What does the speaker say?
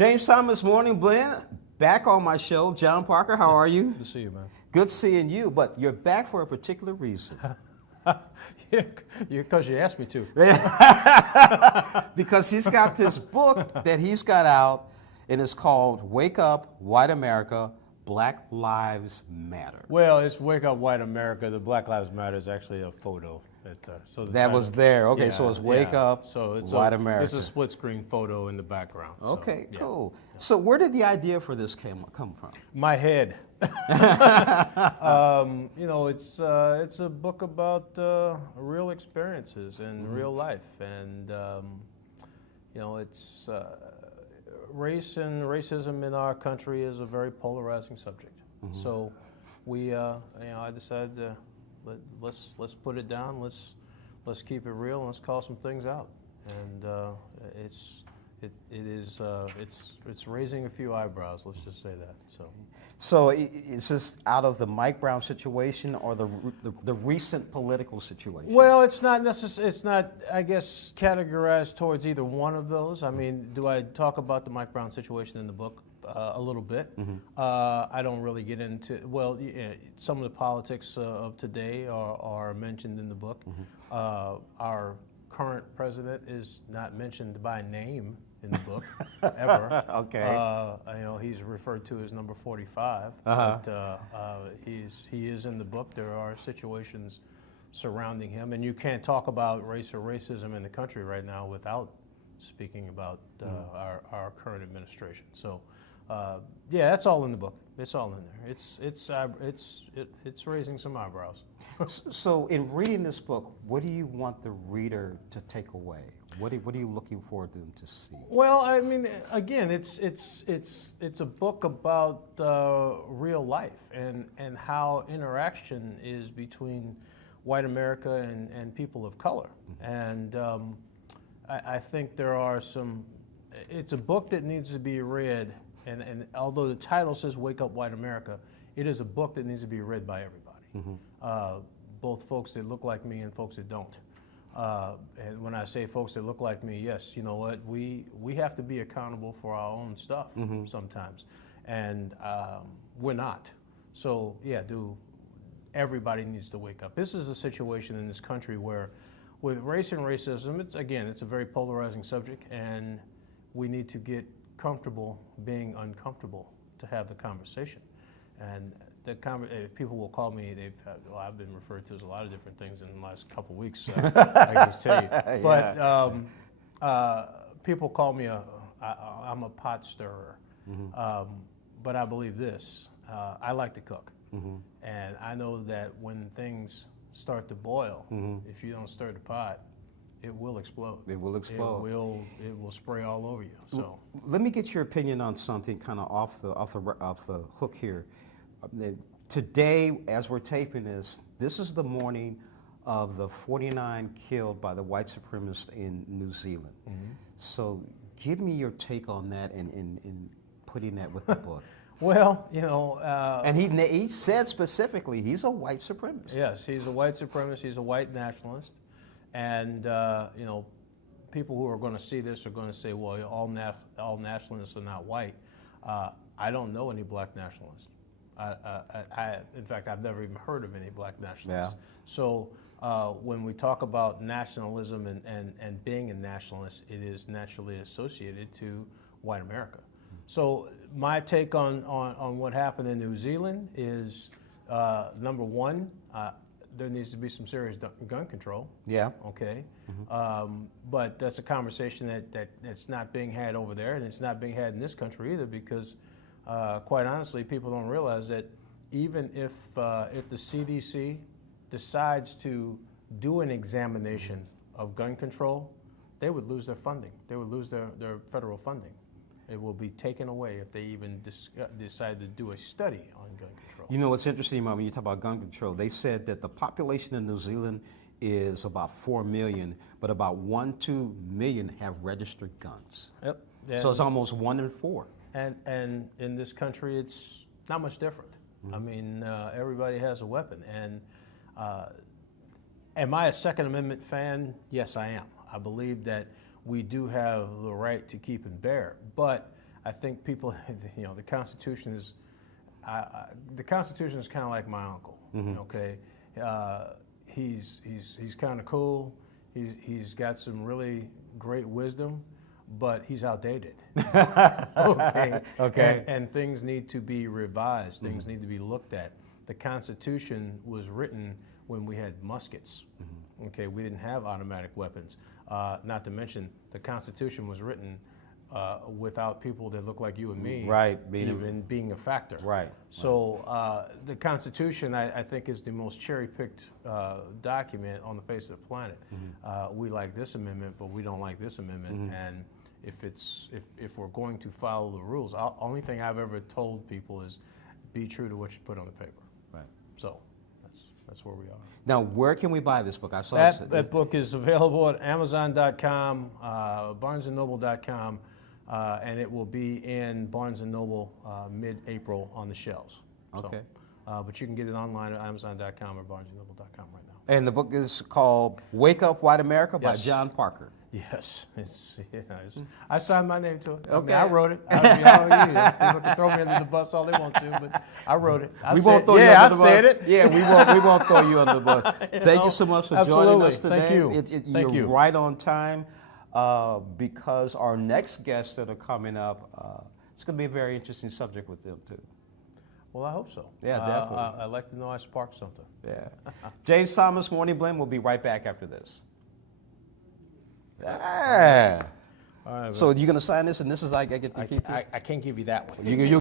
James Thomas Morning Blend, back on my show. John Parker, how are you? Good to see you, man. Good seeing you, but you're back for a particular reason. Yeah, because you asked me to. Because he's got this book that he's got out, and it's called Wake Up, White America, Black Lives Matter. Well, it's Wake Up White America. The Black Lives Matter is actually a photo. That was there. Okay, so it's Wake Up, White America. It's a split screen photo in the background. Okay, so, cool. So where did the idea for this come from? My head. It's a book about real experiences and real life, and it's race and racism in our country is a very polarizing subject. So I decided let's put it down. Let's keep it real and let's call some things out. And it's raising a few eyebrows. Let's just say that. So is this out of the Mike Brown situation or the recent political situation? Well, it's not necessarily. It's not, I guess, categorized towards either one of those. I mean, do I talk about the Mike Brown situation in the book? A little bit. I don't really get into, some of the politics of today are mentioned in the book. Our current president is not mentioned by name in the book, ever. Okay. He's referred to as number 45, but he is in the book. There are situations surrounding him, and you can't talk about race or racism in the country right now without speaking about our current administration. So, that's all in the book. It's all in there. It's raising some eyebrows. So, in reading this book, what do you want the reader to take away? What are you looking for them to see? Well, I mean, again, it's a book about real life and how interaction is between white America and people of color. And I think there are some. It's a book that needs to be read. And although the title says Wake Up White America, it is a book that needs to be read by everybody, both folks that look like me and folks that don't. And when I say folks that look like me, yes, you know what, we have to be accountable for our own stuff sometimes, and we're not. So everybody needs to wake up. This is a situation in this country where with race and racism, it's a very polarizing subject, and we need to get comfortable being uncomfortable to have the conversation. And people will call me, I've been referred to as a lot of different things in the last couple of weeks, I can just tell you. But people call me I'm a pot stirrer. But I believe this, I like to cook. And I know that when things start to boil, if you don't stir the pot, it will explode. It will explode. It will spray all over you. So let me get your opinion on something kind of off the hook here. Today, as we're taping this is the morning of the 49 killed by the white supremacists in New Zealand. So give me your take on that and putting that with the book. Well, and he said specifically he's a white supremacist. Yes, he's a white supremacist. He's a white nationalist. And people who are going to see this are going to say, well, all nationalists are not white. I don't know any black nationalists. In fact, I've never even heard of any black nationalists. Yeah. So when we talk about nationalism and being a nationalist, it is naturally associated to white America. So my take on what happened in New Zealand is, number one, there needs to be some serious gun control. Yeah. Okay. But that's a conversation that's not being had over there, and it's not being had in this country either, because quite honestly, people don't realize that even if the CDC decides to do an examination of gun control, they would lose their funding. They would lose their federal funding. It will be taken away if they even decide to do a study on gun control. You know what's interesting, when you talk about gun control, they said that the population in New Zealand is about 4 million, but about 1-2 million have registered guns. Yep. So it's almost 1 in 4. And in this country, it's not much different. I mean, everybody has a weapon. And am I a Second Amendment fan? Yes, I am. I believe that we do have the right to keep and bear. But I think people, the Constitution is, the Constitution is kind of like my uncle. Okay, he's kind of cool. He's got some really great wisdom, but he's outdated. Okay. Okay. And things need to be revised. Things need to be looked at. The Constitution was written when we had muskets. Okay, we didn't have automatic weapons. Not to mention, the Constitution was written without people that look like you and me, right, being a factor. Right. So the Constitution, I think, is the most cherry-picked document on the face of the planet. We like this amendment, but we don't like this amendment. And if we're going to follow the rules, only thing I've ever told people is be true to what you put on the paper. Right. So that's where we are. Now, where can we buy this book? I saw that book is available at Amazon.com, BarnesandNoble.com. And it will be in Barnes & Noble mid-April on the shelves. Okay. So, but you can get it online at Amazon.com or BarnesandNoble.com right now. And the book is called Wake Up White America by Yes. John Parker. Yes. I signed my name to it. Okay. I wrote it. People can throw me under the bus all they want to, but I wrote it. We won't throw you under the bus. I said it. Yeah, we won't throw you under the bus. Thank you so much for joining us today. Thank you. Thank You're you. right on time. Because our next guests that are coming up, it's going to be a very interesting subject with them too. Well, I hope so. Yeah, definitely. I'd like to know I sparked something. Yeah. James Thomas, Morning Blend. We'll be right back after this. Yeah. All right, So you're going to sign this, and this is like I get to keep it? I can't give you that one. You